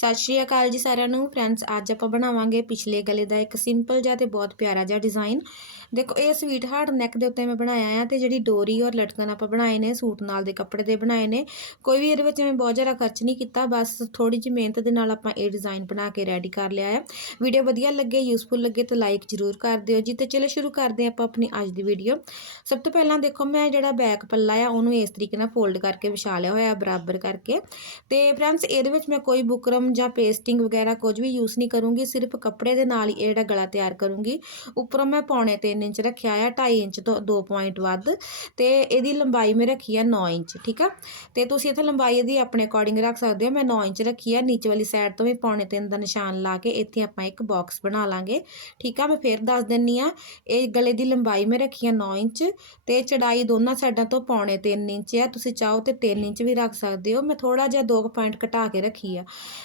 ਸਤਿ ਸ਼੍ਰੀ ਅਕਾਲ ਜੀ ਸਾਰਿਆਂ ਨੂੰ। ਫਰੈਂਡਸ, ਅੱਜ ਆਪਾਂ ਬਣਾਵਾਂਗੇ ਪਿਛਲੇ ਗਲੇ ਦਾ ਇੱਕ ਸਿੰਪਲ ਜਿਹਾ ਤੇ ਬਹੁਤ ਪਿਆਰਾ ਜਿਹਾ ਡਿਜ਼ਾਈਨ ਦੇਖੋ, ਇਹ ਸਵੀਟ ਹਾਰਟ ਨੈਕ ਦੇ ਉੱਤੇ ਮੈਂ ਬਣਾਇਆ ਆ ਤੇ ਜਿਹੜੀ ਡੋਰੀ ਔਰ ਲਟਕਣ ਆਪਾਂ ਬਣਾਏ ਨੇ, ਸੂਟ ਨਾਲ ਦੇ ਕੱਪੜੇ ਦੇ ਬਣਾਏ ਨੇ, ਕੋਈ ਵੀ ਇਹਦੇ ਵਿੱਚ ਮੈਂ ਬਹੁਤ ਜ਼ਿਆਦਾ ਖਰਚ ਨਹੀਂ ਕੀਤਾ, ਬਸ ਥੋੜੀ ਜਿਹੀ ਮਿਹਨਤ ਦੇ ਨਾਲ ਆਪਾਂ ਇਹ ਡਿਜ਼ਾਈਨ ਬਣਾ ਕੇ ਰੈਡੀ ਕਰ ਲਿਆ ਹੈ ਵੀਡੀਓ ਵਧੀਆ ਲੱਗੇ ਯੂਸਫੁਲ ਲੱਗੇ ਤਾਂ ਲਾਈਕ ਜ਼ਰੂਰ ਕਰ ਦਿਓ ਜੀ ਤੇ ਚਲੋ ਸ਼ੁਰੂ ਕਰਦੇ ਆਪਾਂ ਆਪਣੀ ਅੱਜ ਦੀ ਵੀਡੀਓ ਸਭ ਤੋਂ ਪਹਿਲਾਂ ਦੇਖੋ, ਮੈਂ ਜਿਹੜਾ ਬੈਕ ਪੱਲਾ ਆ, ਉਹਨੂੰ ਇਸ ਤਰੀਕੇ ਨਾਲ ਫੋਲਡ ਕਰਕੇ ਵਿਛਾ ਲਿਆ ਹੋਇਆ ਬਰਾਬਰ ਕਰਕੇ ਤੇ ਫਰੈਂਡਸ ਇਹਦੇ ਵਿੱਚ ਮੈਂ ਕੋਈ ਬੁਕਰਮ ਜਾਂ ਪੇਸਟਿੰਗ ਵਗੈਰਾ ਕੁਝ ਵੀ ਯੂਜ਼ ਨਹੀਂ ਕਰੂੰਗੀ, ਸਿਰਫ ਕੱਪੜੇ ਦੇ ਨਾਲ ਹੀ ਇਹ ਜਿਹੜਾ ਗਲਾ ਤਿਆਰ ਕਰੂੰਗੀ, ਉੱਪਰੋਂ ਮੈਂ ਪੌਣੇ 3 ਇੰਚ ਰੱਖਿਆ ਆ 2.5 ਇੰਚ ਤੋਂ 2 ਪੁਆਇੰਟ ਵੱਧ ਤੇ ਇਹਦੀ ਲੰਬਾਈ ਮੈਂ ਰੱਖੀ ਆ 9 ਇੰਚ, ਠੀਕ ਆ? ਤੇ ਤੁਸੀਂ ਇੱਥੇ ਲੰਬਾਈ ਇਹਦੀ ਆਪਣੇ ਅਕੋਰਡਿੰਗ ਰੱਖ ਸਕਦੇ ਹੋ। ਮੈਂ 9 ਇੰਚ ਰੱਖੀ ਆ, ਨੀਚੇ ਵਾਲੀ ਸਾਈਡ ਤੋਂ ਵੀ ਪੌਣੇ 3 ਦਾ ਨਿਸ਼ਾਨ ਲਾ ਕੇ ਇੱਥੇ ਆਪਾਂ ਇੱਕ ਬਾਕਸ ਬਣਾ ਲਾਂਗੇ, ਠੀਕ ਆ? ਮੈਂ ਫੇਰ ਦੱਸ ਦਿੰਨੀ ਆ, ਇਹ ਗਲੇ ਦੀ ਲੰਬਾਈ ਮੈਂ ਰੱਖੀ ਆ 9 ਇੰਚ ਤੇ ਚੜਾਈ ਦੋਨਾਂ ਸਾਈਡਾਂ ਤੋਂ ਪੌਣੇ 3 ਇੰਚ ਆ। ਤੁਸੀਂ ਚਾਹੋ ਤੇ 3 ਇੰਚ ਵੀ ਰੱਖ ਸਕਦੇ ਹੋ। ਮੈਂ ਥੋੜਾ ਜਿਹਾ 2 ਪੁਆਇੰਟ ਘਟਾ ਕੇ ਰੱਖੀ ਆ।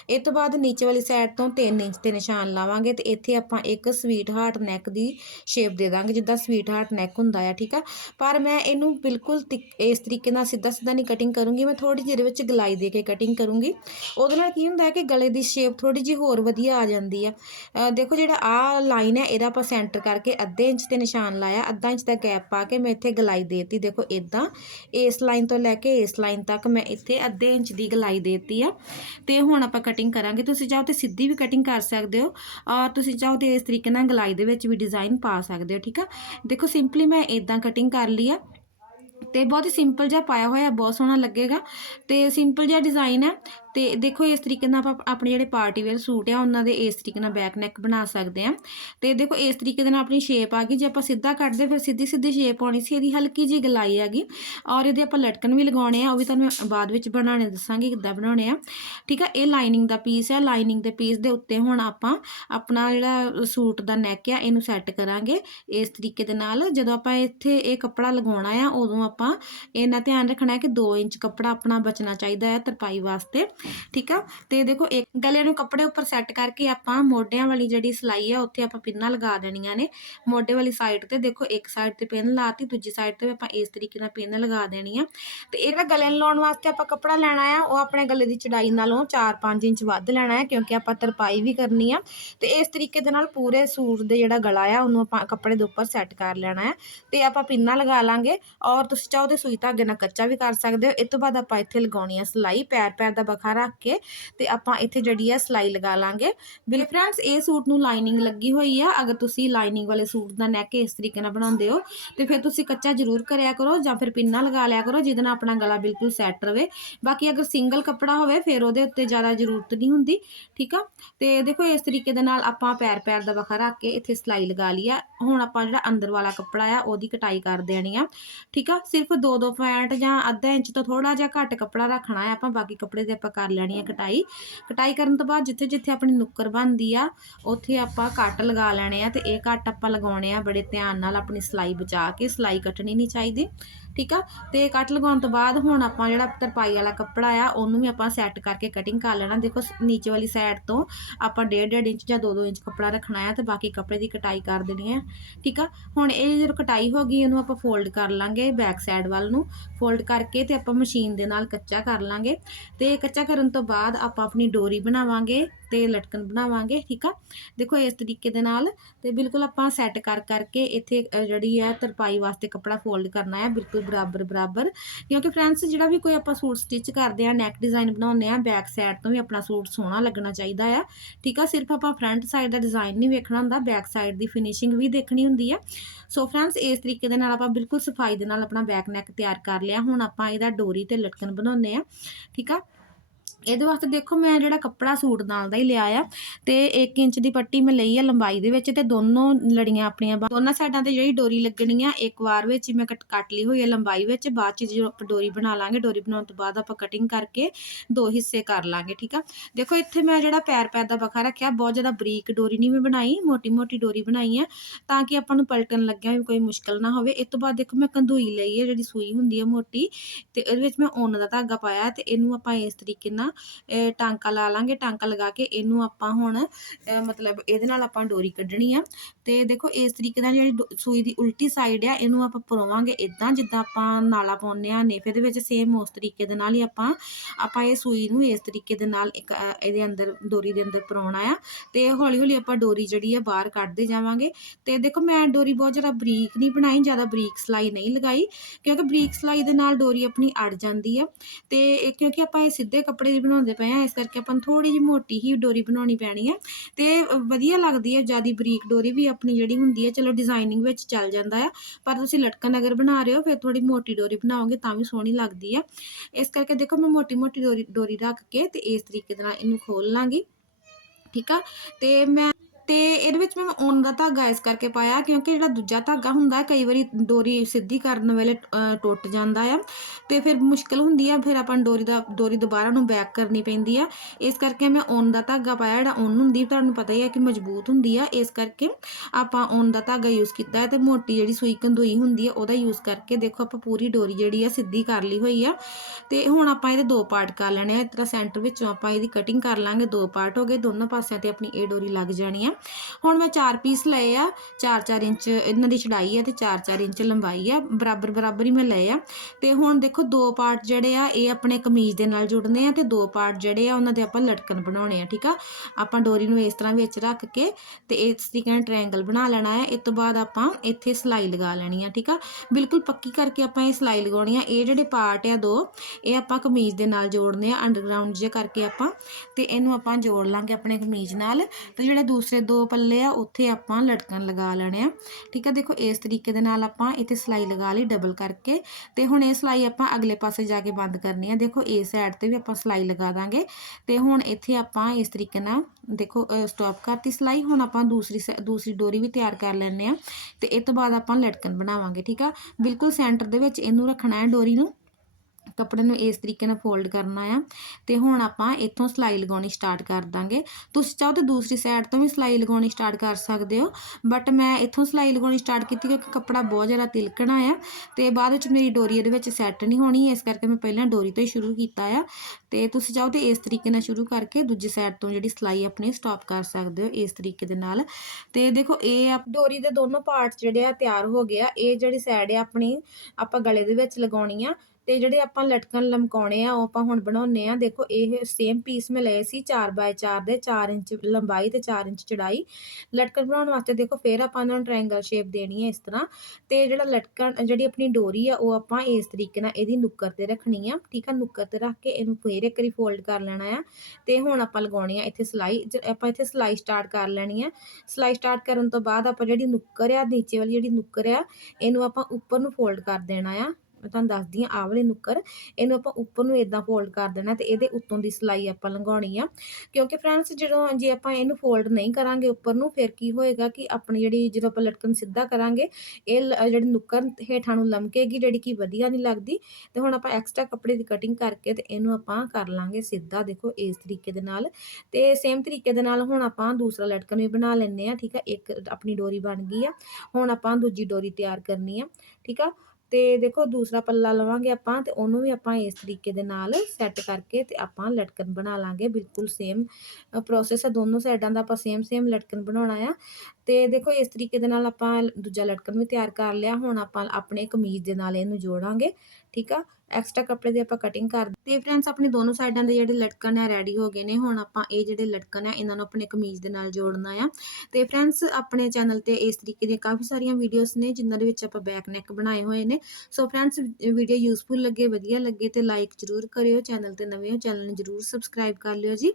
ਇਹ ਤੋਂ ਬਾਅਦ ਨੀਚੇ ਵਾਲੀ ਸਾਈਡ ਤੋਂ 3 ਇੰਚ ਤੇ ਨਿਸ਼ਾਨ ਲਾਵਾਂਗੇ ਤੇ ਇੱਥੇ ਆਪਾਂ ਇੱਕ ਸਵੀਟ ਹਾਰਟ ਨੈਕ ਦੀ ਸ਼ੇਪ ਦੇ ਦਾਂਗੇ। ਜਿੱਦਾਂ ਸਵੀਟ ਹਾਰਟ ਨੈਕ ਹੁੰਦਾ ਆ, ਠੀਕ ਆ? ਪਰ ਮੈਂ ਇਹਨੂੰ ਬਿਲਕੁਲ ਤਿਕ- ਇਸ ਤਰੀਕੇ ਨਾਲ ਸਿੱਧਾ ਸਿੱਧਾ ਨਹੀਂ ਕਟਿੰਗ ਕਰੂੰਗੀ, ਮੈਂ ਥੋੜੀ ਜਿਹੀ ਇਹਦੇ ਵਿੱਚ ਗਲਾਈ ਦੇ ਕੇ ਕਟਿੰਗ ਕਰੂੰਗੀ। ਉਹਦੇ ਨਾਲ ਕੀ ਹੁੰਦਾ ਹੈ ਕਿ ਗਲੇ ਦੀ ਸ਼ੇਪ ਥੋੜੀ ਜਿਹੀ ਹੋਰ ਵਧੀਆ ਆ ਜਾਂਦੀ ਆ। ਦੇਖੋ ਜਿਹੜਾ ਆ ਲਾਈਨ ਹੈ ਇਹਦਾ ਆਪਾਂ ਸੈਂਟਰ ਕਰਕੇ ਅੱਧੇ ਇੰਚ ਤੇ ਨਿਸ਼ਾਨ ਲਾਇਆ, ਅੱਧਾ ਇੰਚ ਦਾ ਗੈਪ ਪਾ ਕੇ ਮੈਂ ਇੱਥੇ ਗਲਾਈ ਦੇਤੀ। ਦੇਖੋ ਇਦਾਂ ਇਸ ਲਾਈਨ ਤੋਂ ਲੈ ਕੇ ਇਸ ਲਾਈਨ ਤੱਕ ਮੈਂ ਇੱਥੇ ਅੱਧੇ ਇੰਚ ਦੀ ਗਲਾਈ ਦੇਤੀ ਆ। ਤੇ ਹੁਣ ਆਪਾਂ ਕਟਿੰਗ ਕਰਾਂਗੇ। ਤੁਸੀਂ ਚਾਹੋ ਤੇ ਸਿੱਧੀ ਵੀ ਕਟਿੰਗ ਕਰ ਸਕਦੇ ਹੋ ਔਰ ਤੁਸੀਂ ਚਾਹੋ ਤੇ ਇਸ ਤਰੀਕੇ ਨਾਲ ਗਲਾਈ ਦੇ ਵਿੱਚ ਵੀ ਡਿਜ਼ਾਈਨ ਪਾ ਸਕਦੇ ਹੋ, ਠੀਕ ਆ? ਦੇਖੋ ਸਿੰਪਲੀ ਮੈਂ ਇਦਾਂ ਕਟਿੰਗ ਕਰ ਲਈ ਆ ਤੇ ਬਹੁਤ ਹੀ ਸਿੰਪਲ ਜਿਹਾ ਪਾਇਆ ਹੋਇਆ, ਬਹੁਤ ਸੋਹਣਾ ਲੱਗੇਗਾ ਤੇ ਸਿੰਪਲ ਜਿਹਾ ਡਿਜ਼ਾਈਨ ਹੈ। ਤੇ ਦੇਖੋ ਇਸ ਤਰੀਕੇ ਨਾਲ ਆਪਾਂ ਆਪਣੇ ਜਿਹੜੇ ਪਾਰਟੀ ਵੇਅਰ ਸੂਟ ਆ, ਉਹਨਾਂ ਦੇ ਇਸ ਤਰੀਕੇ ਨਾਲ ਬੈਕ ਨੈਕ ਬਣਾ ਸਕਦੇ ਆ। ਤੇ ਦੇਖੋ ਇਸ ਤਰੀਕੇ ਦੇ ਨਾਲ ਆਪਣੀ ਸ਼ੇਪ ਆ ਗਈ। ਜੇ ਆਪਾਂ ਸਿੱਧਾ ਕੱਟਦੇ ਫਿਰ ਸਿੱਧੀ ਸਿੱਧੀ ਸ਼ੇਪ ਆਉਣੀ ਸੀ, ਇਹਦੀ ਹਲਕੀ ਜੀ ਗਲਾਈ ਆ ਗਈ। ਔਰ ਇਹਦੇ ਆਪਾਂ ਲਟਕਣ ਵੀ ਲਗਾਉਣੇ ਆ, ਉਹ ਵੀ ਤੁਹਾਨੂੰ ਬਾਅਦ ਵਿੱਚ ਬਣਾਉਣੇ, ਦੱਸਾਂਗੀ ਕਿੱਦਾਂ ਬਣਾਉਣੇ ਆ। ਠੀਕ ਆ, ਇਹ ਲਾਈਨਿੰਗ ਦਾ ਪੀਸ ਹੈ ਲਾਈਨਿੰਗ ਦੇ ਪੀਸ ਦੇ ਉੱਤੇ ਹੁਣ ਆਪਾਂ ਆਪਣਾ ਜਿਹੜਾ ਸੂਟ ਦਾ ਨੈਕ ਆ, ਇਹਨੂੰ ਸੈੱਟ ਕਰਾਂਗੇ। ਇਸ ਤਰੀਕੇ ਦੇ ਨਾਲ ਜਦੋਂ ਆਪਾਂ ਇੱਥੇ ਇਹ ਕੱਪੜਾ ਲਗਾਉਣਾ ਆ, ਉਦੋਂ ਆਪਾਂ ਇਹਨਾਂ ਧਿਆਨ ਰੱਖਣਾ ਹੈ ਕਿ 2 ਇੰਚ ਕੱਪੜਾ ਆਪਣਾ ਬਚਣਾ ਚਾਹੀਦਾ ਹੈ ਤਰਪਾਈ ਵਾਸਤੇ। ਠੀਕ ਆ? ਤੇ ਦੇਖੋ, ਇੱਕ ਗਲੇ ਨੂੰ ਕੱਪੜੇ ਉੱਪਰ ਸੈੱਟ ਕਰਕੇ ਆਪਾਂ ਮੋਢਿਆਂ ਵਾਲੀ ਜਿਹੜੀ ਸਲਾਈ ਆ, ਉੱਥੇ ਆਪਾਂ ਪਿੰਨਾਂ ਲਗਾ ਦੇਣੀਆਂ ਨੇ। ਮੋਢੇ ਵਾਲੀ ਸਾਈਡ ਤੇ ਦੇਖੋ, ਇੱਕ ਸਾਈਡ ਤੇ ਪਿੰਨ ਲਾਤੀ, ਦੂਜੀ ਸਾਈਡ ਤੇ ਵੀ ਆਪਾਂ ਇਸ ਤਰੀਕੇ ਨਾਲ ਪਿੰਨ ਲਗਾ ਦੇਣੀ ਆ। ਤੇ ਇਹਦਾ ਗਲੇ ਨੂੰ ਲਾਉਣ ਵਾਸਤੇ ਆਪਾਂ ਕੱਪੜਾ ਲੈਣਾ ਆ, ਉਹ ਆਪਣੇ ਗਲੇ ਦੀ ਚੜਾਈ ਨਾਲੋਂ 4-5 ਇੰਚ ਵੱਧ ਲੈਣਾ ਹੈ ਕਿਉਂਕਿ ਆਪਾਂ ਤਰਪਾਈ ਵੀ ਕਰਨੀ ਆ। ਤੇ ਇਸ ਤਰੀਕੇ ਦੇ ਨਾਲ ਪੂਰੇ ਸੂਟ ਦੇ ਜਿਹੜਾ ਗਲਾ ਆ, ਉਹਨੂੰ ਆਪਾਂ ਕੱਪੜੇ ਦੇ ਉੱਪਰ ਸੈੱਟ ਕਰ ਲੈਣਾ ਹੈ ਤੇ ਆਪਾਂ ਪਿੰਨਾ ਲਗਾ ਲਾਂਗੇ, ਔਰ ਤੁਸੀਂ ਚਾਹੋ ਤੇ ਸੂਈ ਧਾਗੇ ਨਾਲ ਕੱਚਾ ਵੀ ਕਰ ਸਕਦੇ ਹੋ। ਇਸ ਤੋਂ ਬਾਅਦ ਆਪਾਂ ਇੱਥੇ ਲਗਾਉਣੀ ਆ ਸਲਾਈ ਪੈਰ ਪੈਰ ਦਾ ਬਖਾਰ ਰੱਖ ਕੇ ਤੇ ਆਪਾਂ ਇੱਥੇ ਜਿਹੜੀ ਆ ਸਲਾਈ ਲਗਾ ਲਾਂਗੇ। ਬਿਲ ਫਰੈਂਡਸ, ਇਹ ਸੂਟ ਨੂੰ ਲਾਈਨਿੰਗ ਲੱਗੀ ਹੋਈ ਆ। ਅਗਰ ਤੁਸੀਂ ਲਾਈਨਿੰਗ ਵਾਲੇ ਸੂਟ ਦਾ ਨੈਕ ਇਸ ਤਰੀਕੇ ਨਾਲ ਬਣਾਉਂਦੇ ਹੋ, ਤੇ ਫਿਰ ਤੁਸੀਂ ਕੱਚਾ ਜ਼ਰੂਰ ਕਰਿਆ ਕਰੋ ਜਾਂ ਫਿਰ ਪਿੰਨਾ ਲਗਾ ਲਿਆ ਕਰੋ ਜਿਹਦੇ ਨਾਲ ਆਪਣਾ ਗਲਾ ਬਿਲਕੁਲ ਸੈੱਟ ਰਵੇ। ਬਾਕੀ ਅਗਰ ਸਿੰਗਲ ਕੱਪੜਾ ਹੋਵੇ, ਫਿਰ ਉਹਦੇ ਉੱਤੇ ਜ਼ਿਆਦਾ ਜ਼ਰੂਰਤ ਨਹੀਂ ਹੁੰਦੀ, ਠੀਕ ਆ? ਤੇ ਦੇਖੋ, ਇਸ ਤਰੀਕੇ ਦੇ ਨਾਲ ਆਪਾਂ ਪੈਰ ਪੈਰ ਦਾ ਵਖਾ ਰੱਖ ਕੇ ਇੱਥੇ ਸਲਾਈ ਲਗਾ ਲਈ ਆ। ਹੁਣ ਆਪਾਂ ਜਿਹੜਾ ਅੰਦਰ ਵਾਲਾ ਕੱਪੜਾ ਆ, ਉਹਦੀ ਕਟਾਈ ਕਰ ਦੇਣੀ ਆ, ਠੀਕ ਆ? ਸਿਰਫ 2-2 ਪੁਆਇੰਟ ਜਾਂ ਅੱਧਾ ਇੰਚ ਤੋਂ ਥੋੜਾ ਜਿਹਾ ਘੱਟ ਕੱਪੜਾ ਰੱਖਣਾ ਹੈ ਆਪਾਂ, ਬਾਕੀ ਕੱਪੜੇ ਦੇ ਆਪਾਂ ਕਰ ਲੈਣੀ ਆ ਕਟਾਈ। ਕਟਾਈ ਕਰਨ ਤੋਂ ਬਾਅਦ ਜਿੱਥੇ ਜਿੱਥੇ ਆਪਣੀ ਨੁੱਕਰ ਬਣਦੀ ਆ, ਉੱਥੇ ਆਪਾਂ ਕੱਟ ਲਗਾ ਲੈਣੇ ਆ ਤੇ ਇਹ ਕੱਟ ਆਪਾਂ ਲਗਾਉਣੇ ਆ ਬੜੇ ਧਿਆਨ ਨਾਲ ਆਪਣੀ ਸਲਾਈ ਬਚਾ ਕੇ, ਸਲਾਈ ਕੱਟਣੀ ਨਹੀਂ ਚਾਹੀਦੀ। ਠੀਕ ਆ? ਤੇ ਕੱਟ ਲਗਾਉਣ ਤੋਂ ਬਾਅਦ ਹੁਣ ਆਪਾਂ ਜਿਹੜਾ ਤਰਪਾਈ ਵਾਲਾ ਕੱਪੜਾ ਆ, ਉਹਨੂੰ ਵੀ ਆਪਾਂ ਸੈੱਟ ਕਰਕੇ ਕਟਿੰਗ ਕਰ ਲੈਣਾ। ਦੇਖੋ ਨੀਚੇ ਵਾਲੀ ਸਾਈਡ ਤੋਂ ਆਪਾਂ 1.5 ਇੰਚ ਜਾਂ 2-2 ਇੰਚ ਕੱਪੜਾ ਰੱਖਣਾ ਆ ਤੇ ਬਾਕੀ ਕੱਪੜੇ ਦੀ ਕਟਾਈ ਕਰ ਦੇਣੀ ਹੈ ਠੀਕ ਆ? ਹੁਣ ਇਹ ਜਦੋਂ ਕਟਾਈ ਹੋ ਗਈ, ਇਹਨੂੰ ਆਪਾਂ ਫੋਲਡ ਕਰ ਲਾਂਗੇ ਬੈਕ ਸਾਈਡ ਵੱਲ ਨੂੰ। ਫੋਲਡ ਕਰਕੇ ਤੇ ਆਪਾਂ ਮਸ਼ੀਨ ਦੇ ਨਾਲ ਕੱਚਾ ਕਰ ਲਾਂਗੇ। ਤੇ ਕੱਚਾ ਕਰਨ ਤੋਂ ਬਾਅਦ ਆਪਾਂ ਆਪਣੀ ਡੋਰੀ ਬਣਾਵਾਂਗੇ। ਤੇ ਲਟਕਣ ਬਣਾਵਾਂਗੇ, ਠੀਕ ਆ? ਦੇਖੋ ਇਸ ਤਰੀਕੇ ਦੇ ਨਾਲ ਤੇ ਬਿਲਕੁਲ ਆਪਾਂ ਸੈੱਟ ਕਰ ਕਰਕੇ ਇੱਥੇ ਜਿਹੜੀ ਆ ਤਰਪਾਈ ਵਾਸਤੇ ਕੱਪੜਾ ਫੋਲਡ ਕਰਨਾ ਹੈ ਬਿਲਕੁਲ ਬਰਾਬਰ ਬਰਾਬਰ। ਕਿਉਂਕਿ ਫਰੈਂਡਸ ਜਿਹੜਾ ਵੀ ਕੋਈ ਆਪਾਂ ਸੂਟ ਸਟਿਚ ਕਰਦੇ ਆ ਨੈਕ ਡਿਜ਼ਾਈਨ ਬਣਾਉਂਦੇ ਆ ਬੈਕ ਸਾਈਡ ਤੋਂ ਵੀ ਆਪਣਾ ਸੂਟ ਸੋਹਣਾ ਲੱਗਣਾ ਚਾਹੀਦਾ ਆ, ਠੀਕ ਆ? ਸਿਰਫ ਆਪਾਂ ਫਰੰਟ ਸਾਈਡ ਦਾ ਡਿਜ਼ਾਈਨ ਨਹੀਂ ਵੇਖਣਾ ਹੁੰਦਾ ਬੈਕ ਸਾਈਡ ਦੀ ਫਿਨਿਸ਼ਿੰਗ ਵੀ ਦੇਖਣੀ ਹੁੰਦੀ ਆ। ਸੋ ਫਰੈਂਡਸ ਇਸ ਤਰੀਕੇ ਦੇ ਨਾਲ ਆਪਾਂ ਬਿਲਕੁਲ ਸਫ਼ਾਈ ਦੇ ਨਾਲ ਆਪਣਾ ਬੈਕ ਨੈਕ ਤਿਆਰ ਕਰ ਲਿਆ। ਹੁਣ ਆਪਾਂ ਇਹਦਾ ਡੋਰੀ ਤੇ ਲਟਕਣ ਬਣਾਉਂਦੇ ਆ, ਠੀਕ ਆ? ਇਹਦੇ ਵਾਸਤੇ ਦੇਖੋ ਮੈਂ ਜਿਹੜਾ ਕੱਪੜਾ ਸੂਟ ਨਾਲ ਦਾ ਹੀ ਲਿਆ ਆ ਤੇ 1 ਇੰਚ ਦੀ ਪੱਟੀ ਮੈਂ ਲਈ ਆ ਲੰਬਾਈ ਦੇ ਵਿੱਚ ਤੇ ਦੋਨੋਂ ਲੜੀਆਂ ਆਪਣੀਆਂ ਦੋਨਾਂ ਸਾਈਡਾਂ ਤੇ ਜਿਹੜੀ ਡੋਰੀ ਲੱਗਣੀ ਆ, ਇੱਕ ਵਾਰ ਵਿੱਚ ਹੀ ਮੈਂ ਕੱਟ ਕੱਟ ਲਈ ਹੋਈ ਹੈ ਲੰਬਾਈ ਵਿੱਚ, ਬਾਅਦ ਚ ਜਦੋਂ ਆਪਾਂ ਡੋਰੀ ਬਣਾ ਲਾਂਗੇ, ਡੋਰੀ ਬਣਾਉਣ ਤੋਂ ਬਾਅਦ ਆਪਾਂ ਕਟਿੰਗ ਕਰਕੇ ਦੋ ਹਿੱਸੇ ਕਰ ਲਾਂਗੇ, ਠੀਕ ਆ? ਦੇਖੋ ਇੱਥੇ ਮੈਂ ਜਿਹੜਾ ਪੈਰ ਪੈਰ ਦਾ ਬਖਾ ਰੱਖਿਆ, ਬਹੁਤ ਜ਼ਿਆਦਾ ਬਰੀਕ ਡੋਰੀ ਨਹੀਂ ਮੈਂ ਬਣਾਈ, ਮੋਟੀ ਮੋਟੀ ਡੋਰੀ ਬਣਾਈ ਆ ਤਾਂ ਕਿ ਆਪਾਂ ਨੂੰ ਪਲਟਣ ਲੱਗਿਆ ਵੀ ਕੋਈ ਮੁਸ਼ਕਲ ਨਾ ਹੋਵੇ। ਇਸ ਤੋਂ ਬਾਅਦ ਦੇਖੋ ਮੈਂ ਕੰਧੂਈ ਲਈ ਹੈ ਜਿਹੜੀ ਸੂਈ ਹੁੰਦੀ ਹੈ ਮੋਟੀ ਤੇ ਇਹਦੇ ਵਿੱਚ ਮੈਂ ਓਨ ਦਾ ਧਾਗਾ ਪਾਇਆ ਤੇ ਇਹਨੂੰ ਆਪਾਂ ਇਸ ਤਰੀਕੇ ਨਾਲ ਇਹ ਟਾਂਕਾ ਲਾ ਲਾਂਗੇ, ਟਾਂਕਾ ਲਗਾ ਕੇ ਇਹਨੂੰ ਆਪਾਂ ਹੁਣ ਮਤਲਬ ਇਹਦੇ ਨਾਲ ਆਪਾਂ ਡੋਰੀ ਕੱਢਣੀ ਆ। ਤੇ ਦੇਖੋ ਇਸ ਤਰੀਕੇ ਨਾਲ ਜਿਹੜੀ ਸੂਈ ਦੀ ਉਲਟੀ ਸਾਈਡ ਆ, ਇਹਨੂੰ ਆਪਾਂ ਪਰੋਵਾਂਗੇ ਇਦਾਂ ਜਿੱਦਾਂ ਆਪਾਂ ਨਾਲਾ ਪਾਉਂਦੇ ਆ ਨੇਫੇ ਦੇ ਵਿੱਚ ਸੇਮ ਉਸ ਤਰੀਕੇ ਦੇ ਨਾਲ ਹੀ ਆਪਾਂ ਆਪਾਂ ਇਹ ਸੂਈ ਨੂੰ ਇਸ ਤਰੀਕੇ ਦੇ ਨਾਲ ਇੱਕ ਇਹਦੇ ਅੰਦਰ, ਡੋਰੀ ਦੇ ਅੰਦਰ ਪਰੋਣਾ ਆ। ਤੇ ਹੌਲੀ ਹੌਲੀ ਆਪਾਂ ਡੋਰੀ ਜਿਹੜੀ ਆ ਬਾਹਰ ਕੱਢਦੇ ਜਾਵਾਂਗੇ। ਤੇ ਦੇਖੋ ਮੈਂ ਡੋਰੀ ਬਹੁਤ ਜ਼ਿਆਦਾ ਬਰੀਕ ਨਹੀਂ ਬਣਾਈ, ਜ਼ਿਆਦਾ ਬਰੀਕ ਸਲਾਈ ਨਹੀਂ ਲਗਾਈ, ਕਿਉਂਕਿ ਬਰੀਕ ਸਲਾਈ ਦੇ ਨਾਲ ਡੋਰੀ ਆਪਣੀ ਅੜ ਜਾਂਦੀ ਆ। ਤੇ ਇਹ ਕਿਉਂਕਿ ਆਪਾਂ ਇਹ ਸਿੱਧੇ ਕੱਪੜੇ ਬਣਾਉਂਦੇ ਪਏ ਆ, ਇਸ ਕਰਕੇ ਆਪਾਂ ਨੂੰ ਥੋੜੀ ਜਿਹੀ ਮੋਟੀ ਹੀ ਡੋਰੀ ਬਣਾਉਣੀ ਪੈਣੀ ਹੈ ਤੇ ਵਧੀਆ ਲੱਗਦੀ ਹੈ ਜਿਆਦੀ ਬਰੀਕ ਡੋਰੀ ਵੀ ਆਪਣੀ ਜਿਹੜੀ ਹੁੰਦੀ ਹੈ ਚਲੋ ਡਿਜ਼ਾਈਨਿੰਗ ਵਿੱਚ ਚੱਲ ਜਾਂਦਾ ਆ, ਪਰ ਤੁਸੀਂ ਲਟਕਣ ਅਗਰ ਬਣਾ ਰਹੇ ਹੋ, ਫਿਰ ਥੋੜੀ ਮੋਟੀ ਡੋਰੀ ਬਣਾਓਗੇ ਤਾਂ ਵੀ ਸੋਹਣੀ ਲੱਗਦੀ ਆ। ਇਸ ਕਰਕੇ ਦੇਖੋ ਮੈਂ ਮੋਟੀ ਮੋਟੀ ਡੋਰੀ ਡੋਰੀ ਰੱਖ ਕੇ ਤੇ ਇਸ ਤਰੀਕੇ ਦੇ ਨਾਲ ਇਹਨੂੰ ਖੋਲ ਲਾਂਗੀ। ਠੀਕ ਆ? ਤੇ ਮੈਂ ਤੇ ਇਹਦੇ ਵਿੱਚ ਮੈਂ ਊਨ ਦਾ ਧਾਗਾ ਇਸ ਕਰਕੇ ਪਾਇਆ ਕਿਉਂਕਿ ਜਿਹੜਾ ਦੂਜਾ ਧਾਗਾ ਹੁੰਦਾ ਕਈ ਵਾਰੀ ਡੋਰੀ ਸਿੱਧੀ ਕਰਨ ਵੇਲੇ ਟੁੱਟ ਜਾਂਦਾ ਆ। ਤੇ ਫਿਰ ਮੁਸ਼ਕਲ ਹੁੰਦੀ ਆ, ਫਿਰ ਆਪਾਂ ਡੋਰੀ ਦਾ, ਡੋਰੀ ਦੁਬਾਰਾ ਨੂੰ ਬੈਕ ਕਰਨੀ ਪੈਂਦੀ ਆ। ਇਸ ਕਰਕੇ ਮੈਂ ਊਨ ਦਾ ਧਾਗਾ ਪਾਇਆ, ਜਿਹੜਾ ਊਨ ਹੁੰਦੀ, ਤੁਹਾਨੂੰ ਪਤਾ ਹੀ ਆ ਕਿ ਮਜ਼ਬੂਤ ਹੁੰਦੀ ਆ। ਇਸ ਕਰਕੇ ਆਪਾਂ ਊਨ ਦਾ ਧਾਗਾ ਯੂਜ਼ ਕੀਤਾ ਹੈ ਤੇ ਮੋਟੀ ਜਿਹੜੀ ਸੂਈ ਕੰਦੂਈ ਹੁੰਦੀ ਆ, ਉਹਦਾ ਯੂਜ਼ ਕਰਕੇ ਦੇਖੋ ਆਪਾਂ ਪੂਰੀ ਡੋਰੀ ਜਿਹੜੀ ਆ, ਸਿੱਧੀ ਕਰ ਲਈ ਹੋਈ ਆ। ਤੇ ਹੁਣ ਆਪਾਂ ਇਹਦੇ ਦੋ ਪਾਰਟ ਕਰ ਲੈਣੇ ਆ। ਇਸ ਤਰ੍ਹਾਂ ਸੈਂਟਰ ਵਿੱਚੋਂ ਆਪਾਂ ਇਹਦੀ ਕਟਿੰਗ ਕਰ ਲਾਂਗੇ। ਦੋ ਪਾਰਟ ਹੋ ਗਏ, ਦੋਨੋਂ ਪਾਸਿਆਂ ਤੇ ਆਪਣੀ ਇਹ ਡੋਰੀ ਲੱਗ ਜਾਣੀ ਆ। ਹੁਣ ਮੈਂ ਚਾਰ ਪੀਸ ਲਏ ਆ 4-4 ਇੰਚ ਇਹਨਾਂ ਦੀ ਚੜਾਈ ਹੈ ਤੇ 4-4 ਇੰਚ ਲੰਬਾਈ ਆ, ਬਰਾਬਰ ਬਰਾਬਰ ਹੀ ਮੈਂ ਲਏ ਆ। ਤੇ ਹੁਣ ਦੇਖੋ ਦੋ ਪਾਰਟ ਜਿਹੜੇ ਆ, ਇਹ ਆਪਣੇ ਕਮੀਜ਼ ਦੇ ਨਾਲ ਜੁੜਨੇ ਆ ਤੇ ਦੋ ਪਾਰਟ ਜਿਹੜੇ ਆ ਉਹਨਾਂ ਦੇ ਆਪਾਂ ਲਟਕਣ ਬਣਾਉਣੇ ਆ, ਠੀਕ ਆ? ਆਪਾਂ ਡੋਰੀ ਨੂੰ ਇਸ ਤਰ੍ਹਾਂ ਵਿੱਚ ਰੱਖ ਕੇ ਤੇ ਇਸ ਤਰੀਕੇ ਨਾਲ ਟ੍ਰਾਇੰਗਲ ਬਣਾ ਲੈਣਾ ਹੈ ਇਸ ਤੋਂ ਬਾਅਦ ਆਪਾਂ ਇੱਥੇ ਸਲਾਈ ਲਗਾ ਲੈਣੀ ਆ, ਠੀਕ ਆ? ਬਿਲਕੁਲ ਪੱਕੀ ਕਰਕੇ ਆਪਾਂ ਇਹ ਸਲਾਈ ਲਗਾਉਣੀ ਆ। ਇਹ ਜਿਹੜੇ ਪਾਰਟ ਆ ਦੋ, ਇਹ ਆਪਾਂ ਕਮੀਜ਼ ਦੇ ਨਾਲ ਜੋੜਨੇ ਆ ਅੰਡਰਗਰਾਉਂਡ ਜੇ ਕਰਕੇ ਆਪਾਂ ਤੇ ਇਹਨੂੰ ਆਪਾਂ ਜੋੜ ਲਾਂਗੇ ਆਪਣੇ ਕਮੀਜ਼ ਨਾਲ। ਤੇ ਜਿਹੜੇ ਦੂਸਰੇ ਦੋ ਪੱਲੇ ਆ, ਉੱਥੇ ਆਪਾਂ ਲਟਕਣ ਲਗਾ ਲੈਣੇ ਆ। ਠੀਕ ਆ, ਦੇਖੋ ਇਸ ਤਰੀਕੇ ਦੇ ਨਾਲ ਆਪਾਂ ਇੱਥੇ ਸਲਾਈ ਲਗਾ ਲਈ ਡਬਲ ਕਰਕੇ। ਤੇ ਹੁਣ ਇਹ ਸਲਾਈ ਆਪਾਂ ਅਗਲੇ ਪਾਸੇ ਜਾ ਕੇ ਬੰਦ ਕਰਨੀ ਆ। ਦੇਖੋ ਇਸ ਸਾਈਡ ਤੇ ਵੀ ਆਪਾਂ ਸਲਾਈ ਲਗਾ ਦਾਂਗੇ। ਤੇ ਹੁਣ ਇੱਥੇ ਆਪਾਂ ਇਸ ਤਰੀਕੇ ਨਾਲ ਦੇਖੋ ਸਟਾਪ ਕਰਤੀ ਸਲਾਈ। ਹੁਣ ਆਪਾਂ ਦੂਸਰੀ ਸੈ- ਦੂਸਰੀ ਡੋਰੀ ਵੀ ਤਿਆਰ ਕਰ ਲੈਣੇ ਆ। ਤੇ ਇਹ ਤੋਂ ਬਾਅਦ ਆਪਾਂ ਲਟਕਣ ਬਣਾਵਾਂਗੇ। ਠੀਕ ਆ, ਬਿਲਕੁਲ ਸੈਂਟਰ ਦੇ ਵਿੱਚ ਇਹਨੂੰ ਰੱਖਣਾ ਹੈ ਡੋਰੀ ਨੂੰ। ਕੱਪੜੇ ਨੂੰ ਇਸ ਤਰੀਕੇ ਨਾਲ ਫੋਲਡ ਕਰਨਾ ਆ ਤੇ ਹੁਣ ਆਪਾਂ ਇੱਥੋਂ ਸਲਾਈ ਲਗਾਉਣੀ ਸਟਾਰਟ ਕਰ ਦਾਂਗੇ। ਤੁਸੀਂ ਚਾਹੋ ਤਾਂ ਦੂਸਰੀ ਸਾਈਡ ਤੋਂ ਵੀ ਸਲਾਈ ਲਗਾਉਣੀ ਸਟਾਰਟ ਕਰ ਸਕਦੇ ਹੋ ਬਟ ਮੈਂ ਇੱਥੋਂ ਸਲਾਈ ਲਗਾਉਣੀ ਸਟਾਰਟ ਕੀਤੀ ਕਿਉਂਕਿ ਕੱਪੜਾ ਬਹੁਤ ਜ਼ਿਆਦਾ ਤਿਲਕਣਾ ਆ ਤੇ ਬਾਅਦ ਵਿੱਚ ਮੇਰੀ ਡੋਰੀ ਇਹਦੇ ਵਿੱਚ ਸੈੱਟ ਨਹੀਂ ਹੋਣੀ, ਇਸ ਕਰਕੇ ਮੈਂ ਪਹਿਲਾਂ ਡੋਰੀ ਤੋਂ ਹੀ ਸ਼ੁਰੂ ਕੀਤਾ ਆ। ਤੇ ਤੁਸੀਂ ਚਾਹੋ ਤਾਂ ਇਸ ਤਰੀਕੇ ਨਾਲ ਸ਼ੁਰੂ ਕਰਕੇ ਦੂਜੀ ਸਾਈਡ ਤੋਂ ਜਿਹੜੀ ਸਲਾਈ ਆਪਣੀ ਸਟਾਪ ਕਰ ਸਕਦੇ ਹੋ ਇਸ ਤਰੀਕੇ ਦੇ ਨਾਲ। ਤੇ ਦੇਖੋ ਇਹ ਆਪ ਡੋਰੀ ਦੇ ਦੋਨੋਂ ਪਾਰਟਸ ਜਿਹੜੇ ਆ ਤਿਆਰ ਹੋ ਗਏ ਆ, ਇਹ ਜਿਹੜੀ ਸਾਈਡ ਆ ਆਪਣੀ ਆਪਾਂ ਗਲੇ ਦੇ ਵਿੱਚ ਲਗਾਉਣੀ ਆ ਤੇ ਜਿਹੜੇ ਆਪਾਂ ਲਟਕਣ ਲਮਕਾਉਣੇ ਆ, ਉਹ ਆਪਾਂ ਹੁਣ ਬਣਾਉਨੇ ਆ। ਦੇਖੋ, ਇਹ ਸੇਮ ਪੀਸ ਮੈਂ ਲਏ ਸੀ 4x4 ਦੇ 4 ਇੰਚ ਲੰਬਾਈ ਤੇ 4 ਇੰਚ ਚੜਾਈ। ਲਟਕਣ ਬਣਾਉਣ ਵਾਸਤੇ ਦੇਖੋ, ਫੇਰ ਆਪਾਂ ਇਹਨਾਂ ਨੂੰ ਟ੍ਰਾਇੰਗਲ ਸ਼ੇਪ ਦੇਣੀ ਹੈ ਇਸ ਤਰ੍ਹਾਂ। ਤੇ ਜਿਹੜਾ ਲਟਕਣ, ਜਿਹੜੀ ਆਪਣੀ ਡੋਰੀ ਆ, ਉਹ ਆਪਾਂ ਇਸ ਤਰੀਕੇ ਨਾਲ ਇਹਦੀ ਨੁੱਕਰ ਤੇ ਰੱਖਣੀ ਆ, ਠੀਕ ਆ? ਨੁੱਕਰ ਤੇ ਰੱਖ ਕੇ ਇਹਨੂੰ ਫੇਰ ਇੱਕ ਵਾਰੀ ਫੋਲਡ ਕਰ ਲੈਣਾ ਆ। ਤੇ ਹੁਣ ਆਪਾਂ ਲਗਾਉਣੀ ਆ ਇੱਥੇ ਸਲਾਈ, ਜ- ਆਪਾਂ ਇੱਥੇ ਸਲਾਈ ਸਟਾਰਟ ਕਰ ਲੈਣੀ ਆ। ਸਲਾਈ ਸਟਾਰਟ ਕਰਨ ਤੋਂ ਬਾਅਦ ਆਪਾਂ ਜਿਹੜੀ ਨੁੱਕਰ ਆ, ਨੀਚੇ ਵਾਲੀ ਜਿਹੜੀ ਨੁੱਕਰ ਆ, ਇਹਨੂੰ ਆਪਾਂ ਉੱਪਰ ਨੂੰ ਫੋਲਡ ਕਰ ਦੇਣਾ ਆ। ਮੈਂ ਤੁਹਾਨੂੰ ਦੱਸਦੀ ਆ ਆਹ ਵਾਲੀ ਨੁੱਕਰ, ਇਹਨੂੰ ਆਪਾਂ ਉੱਪਰ ਨੂੰ ਇਦਾਂ ਫੋਲਡ ਕਰ ਦੇਣਾ ਤੇ ਇਹਦੇ ਉੱਤੋਂ ਦੀ ਸਲਾਈ ਆਪਾਂ ਲੰਘਾਉਣੀ ਆ। ਕਿਉਂਕਿ ਫਰੈਂਡਸ ਜਦੋਂ ਜੇ ਆਪਾਂ ਇਹਨੂੰ ਫੋਲਡ ਨਹੀਂ ਕਰਾਂਗੇ ਉੱਪਰ ਨੂੰ, ਫਿਰ ਕੀ ਹੋਏਗਾ ਕਿ ਆਪਣੀ ਜਿਹੜੀ, ਜਦੋਂ ਆਪਾਂ ਲਟਕਣ ਸਿੱਧਾ ਕਰਾਂਗੇ, ਇਹ ਜਿਹੜੀ ਨੁੱਕਰ ਹੇਠਾਂ ਨੂੰ ਲਮਕੇਗੀ, ਜਿਹੜੀ ਕਿ ਵਧੀਆ ਨਹੀਂ ਲੱਗਦੀ। ਤੇ ਹੁਣ ਆਪਾਂ ਐਕਸਟਰਾ ਕੱਪੜੇ ਦੀ ਕਟਿੰਗ ਕਰਕੇ ਤੇ ਇਹਨੂੰ ਆਪਾਂ ਕਰ ਲਾਂਗੇ ਸਿੱਧਾ, ਦੇਖੋ ਇਸ ਤਰੀਕੇ ਦੇ ਨਾਲ। ਤੇ ਸੇਮ ਤਰੀਕੇ ਦੇ ਨਾਲ ਹੁਣ ਆਪਾਂ ਦੂਸਰਾ ਲਟਕਣ ਵੀ ਬਣਾ ਲੈਂਦੇ ਆ ਠੀਕ ਆ? ਇੱਕ ਆਪਣੀ ਡੋਰੀ ਬਣ ਗਈ ਆ। ਹੁਣ ਆਪਾਂ ਦੂਜੀ ਡੋਰੀ ਤਿਆਰ ਕਰਨੀ ਆ, ਠੀਕ ਆ? ਤੇ ਦੇਖੋ ਦੂਸਰਾ ਪੱਲਾ ਲਵਾਂਗੇ ਆਪਾਂ ਤੇ ਉਹਨੂੰ ਵੀ ਆਪਾਂ ਇਸ ਤਰੀਕੇ ਦੇ ਨਾਲ ਸੈੱਟ ਕਰਕੇ ਤੇ ਆਪਾਂ ਲਟਕਣ ਬਣਾ ਲਾਂਗੇ, ਬਿਲਕੁਲ ਸੇਮ ਪ੍ਰੋਸੈਸ ਹੈ ਦੋਨੋਂ ਸਾਈਡਾਂ ਦਾ ਆਪਾਂ ਸੇਮ ਸੇਮ ਲਟਕਣ ਬਣਾਉਣਾ ਆ। ਤੇ ਦੇਖੋ ਇਸ ਤਰੀਕੇ ਦੇ ਨਾਲ ਆਪਾਂ ਦੂਜਾ ਲਟਕਣ ਵੀ ਤਿਆਰ ਕਰ ਲਿਆ, ਹੁਣ ਆਪਾਂ ਆਪਣੇ ਕਮੀਜ਼ ਦੇ ਨਾਲ ਇਹਨੂੰ ਜੋੜਾਂਗੇ, ਠੀਕ ਆ? ਐਕਸਟਰਾ ਕੱਪੜੇ ਦੀ ਆਪਾਂ ਕਟਿੰਗ ਕਰ ਤੇ ਫਰੈਂਡਸ ਆਪਣੇ ਦੋਨੋਂ ਸਾਈਡਾਂ ਦੇ ਜਿਹੜੇ ਲਟਕਣ ਆ ਰੈਡੀ ਹੋ ਗਏ ਨੇ। ਹੁਣ ਆਪਾਂ ਇਹ ਜਿਹੜੇ ਲਟਕਣ ਆ, ਇਹਨਾਂ ਨੂੰ ਆਪਣੇ ਕਮੀਜ਼ ਦੇ ਨਾਲ ਜੋੜਨਾ ਆ। ਤੇ ਫਰੈਂਡਸ ਆਪਣੇ ਚੈਨਲ ਤੇ ਇਸ ਤਰੀਕੇ ਦੀਆਂ ਕਾਫੀ ਸਾਰੀਆਂ ਵੀਡੀਓਜ਼ ਨੇ, ਜਿਨ੍ਹਾਂ ਦੇ ਵਿੱਚ ਆਪਾਂ ਬੈਕ ਨੈਕ ਬਣਾਏ ਹੋਏ ਨੇ। ਸੋ ਫਰੈਂਡਸ ਵੀਡੀਓ ਯੂਸਫੁਲ ਲੱਗੇ, ਵਧੀਆ ਲੱਗੇ ਤੇ ਲਾਈਕ ਜ਼ਰੂਰ ਕਰਿਓ। ਚੈਨਲ ਤੇ ਨਵੇਂ ਹੋ ਚੈਨਲ ਨੂੰ ਜ਼ਰੂਰ ਸਬਸਕ੍ਰਾਈਬ ਕਰ ਲਿਓ ਜੀ।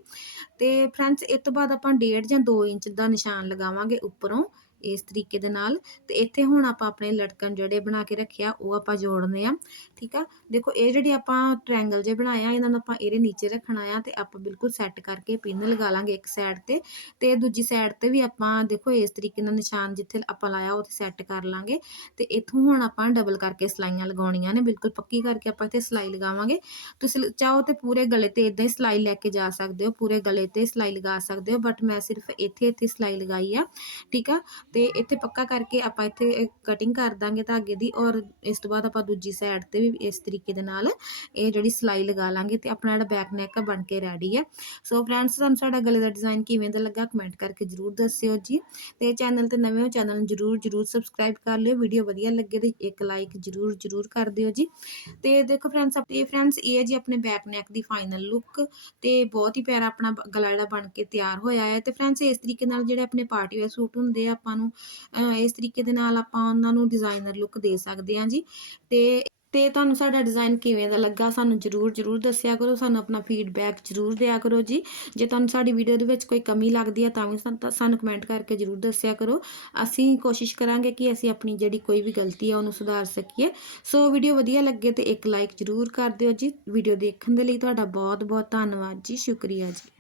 ਤੇ ਫਰੈਂਡਸ ਇਸ ਤੋਂ ਬਾਅਦ ਆਪਾਂ 1.5 ਜਾਂ 2 ਇੰਚ ਦਾ ਨਿਸ਼ਾਨ ਲਗਾਵਾਂਗੇ ਉੱਪਰੋਂ। ਇਸ ਤਰੀਕੇ ਦੇ ਨਾਲ। ਤੇ ਇੱਥੇ ਹੁਣ ਆਪਾਂ ਆਪਣੇ ਲਟਕਣ ਜਿਹੜੇ ਬਣਾ ਕੇ ਰੱਖਿਆ ਉਹ ਆਪਾਂ ਜੋੜਨੇ ਆ, ਠੀਕ ਆ? ਦੇਖੋ, ਇਹ ਜਿਹੜੀ ਆਪਾਂ ਟ੍ਰਾਇੰਗਲ ਜੇ ਬਣਾਇਆ ਇਹਨਾਂ ਨੂੰ ਆਪਾਂ ਇਹਦੇ ਨੀਚੇ ਰੱਖਣਾ ਆ ਤੇ ਆਪਾਂ ਬਿਲਕੁਲ ਸੈੱਟ ਕਰਕੇ ਪਿੰਨ ਲਗਾ ਲਾਂਗੇ ਇੱਕ ਸਾਈਡ ਤੇ। ਤੇ ਦੂਜੀ ਸਾਈਡ ਤੇ ਵੀ ਆਪਾਂ ਦੇਖੋ, ਇਸ ਤਰੀਕੇ ਨਾਲ ਨਿਸ਼ਾਨ ਜਿੱਥੇ ਆਪਾਂ ਲਾਇਆ ਉੱਥੇ ਸੈੱਟ ਕਰ ਲਾਂਗੇ। ਤੇ ਇੱਥੋਂ ਹੁਣ ਆਪਾਂ ਡਬਲ ਕਰਕੇ ਸਲਾਈਆਂ ਲਗਾਉਣੀਆਂ ਨੇ। ਬਿਲਕੁਲ ਪੱਕੀ ਕਰਕੇ ਆਪਾਂ ਇੱਥੇ ਸਲਾਈ ਲਗਾਵਾਂਗੇ। ਤੁਸੀਂ ਚਾਹੋ ਤੇ ਪੂਰੇ ਗਲੇ ਤੇ ਇਦਾਂ ਹੀ ਸਲਾਈ ਲੈ ਕੇ ਜਾ ਸਕਦੇ ਹੋ। ਪੂਰੇ ਗਲੇ ਤੇ ਸਲਾਈ ਲਗਾ ਸਕਦੇ ਹੋ। ਬਟ ਮੈਂ ਸਿਰਫ ਇੱਥੇ ਇੱਥੇ ਸਲਾਈ ਲਗਾਈ ਆ, ਠੀਕ ਆ? ਤੇ ਇੱਥੇ ਪੱਕਾ ਕਰਕੇ ਆਪਾਂ ਇੱਥੇ ਕਟਿੰਗ ਕਰ ਦਾਂਗੇ ਧਾਗੇ ਦੀ ਔਰ ਇਸ ਤੋਂ ਬਾਅਦ ਆਪਾਂ ਦੂਜੀ ਸਾਈਡ ਤੇ ਵੀ ਇਸ ਤਰੀਕੇ ਦੇ ਨਾਲ ਇਹ ਜਿਹੜੀ ਸਲਾਈ ਲਗਾ ਲਾਂਗੇ ਤੇ ਆਪਣਾ ਜਿਹੜਾ ਬੈਕ ਨੈਕ ਆ ਬਣ ਕੇ ਰੈਡੀ ਹੈ ਸੋ ਫਰੈਂਡਸ ਤੁਹਾਨੂੰ ਸਾਡਾ ਗਲੇ ਦਾ ਡਿਜ਼ਾਈਨ ਕਿਵੇਂ ਦਾ ਲੱਗਾ ਕਮੈਂਟ ਕਰਕੇ ਜਰੂਰ ਦੱਸਿਓ ਜੀ। ਤੇ ਚੈਨਲ ਤੇ ਨਵੇਂ ਹੋ ਚੈਨਲ ਨੂੰ ਜਰੂਰ ਜਰੂਰ ਸਬਸਕ੍ਰਾਈਬ ਕਰ ਲਿਓ। ਵੀਡੀਓ ਵਧੀਆ ਲੱਗੇ ਤੇ ਇੱਕ ਲਾਈਕ ਜਰੂਰ ਜਰੂਰ ਕਰ ਦਿਓ ਜੀ। ਤੇ ਦੇਖੋ ਫਰੈਂਡਸ ਇਹ ਫਰੈਂਡਸ ਇਹ ਹੈ ਜੀ ਆਪਣੇ ਬੈਕ ਨੈਕ ਦੀ ਫਾਈਨਲ ਲੁੱਕ ਤੇ ਬਹੁਤ ਹੀ ਪਿਆਰਾ ਆਪਣਾ ਗਲਾ ਜਿਹੜਾ ਬਣ ਕੇ ਤਿਆਰ ਹੋਇਆ ਹੈ ਤੇ ਫਰੈਂਡਸ ਇਸ ਤਰੀਕੇ ਨਾਲ ਜਿਹੜੇ ਆਪਣੇ ਪਾਰਟੀ ਵੇਅਰ ਸੂਟ ਹੁੰਦੇ ਆ ਆਪਾਂ ਨੂੰ ਇਸ ਤਰੀਕੇ ਦੇ ਨਾਲ ਆਪਾਂ ਉਹਨਾਂ ਨੂੰ ਡਿਜ਼ਾਈਨਰ ਲੁੱਕ ਦੇ ਸਕਦੇ ਹਾਂ ਜੀ। ਤੇ ਤੇ ਤੁਹਾਨੂੰ ਸਾਡਾ ਡਿਜ਼ਾਈਨ ਕਿਵੇਂ ਦਾ ਲੱਗਾ ਸਾਨੂੰ ਜਰੂਰ ਜਰੂਰ ਦੱਸਿਆ ਕਰੋ, ਸਾਨੂੰ ਆਪਣਾ ਫੀਡਬੈਕ ਜਰੂਰ ਦਿਆ ਕਰੋ ਜੀ। ਜੇ ਤੁਹਾਨੂੰ ਸਾਡੀ ਵੀਡੀਓ ਦੇ ਵਿੱਚ ਕੋਈ ਕਮੀ ਲੱਗਦੀ ਹੈ ਤਾਂ ਵੀ ਸਾਨੂੰ- ਸਾਨੂੰ ਕਮੈਂਟ ਕਰਕੇ ਜਰੂਰ ਦੱਸਿਆ ਕਰੋ। ਅਸੀਂ ਕੋਸ਼ਿਸ਼ ਕਰਾਂਗੇ ਕਿ ਅਸੀਂ ਆਪਣੀ ਜਿਹੜੀ ਕੋਈ ਵੀ ਗਲਤੀ ਹੈ ਉਹਨੂੰ ਸੁਧਾਰ ਸਕੀਏ। ਸੋ ਵੀਡੀਓ ਵਧੀਆ ਲੱਗੇ ਤੇ ਇੱਕ ਲਾਈਕ ਜਰੂਰ ਕਰ ਦਿਓ ਜੀ। ਵੀਡੀਓ ਦੇਖਣ ਦੇ ਲਈ ਤੁਹਾਡਾ ਬਹੁਤ ਬਹੁਤ ਧੰਨਵਾਦ ਜੀ। ਸ਼ੁਕਰੀਆ ਜੀ।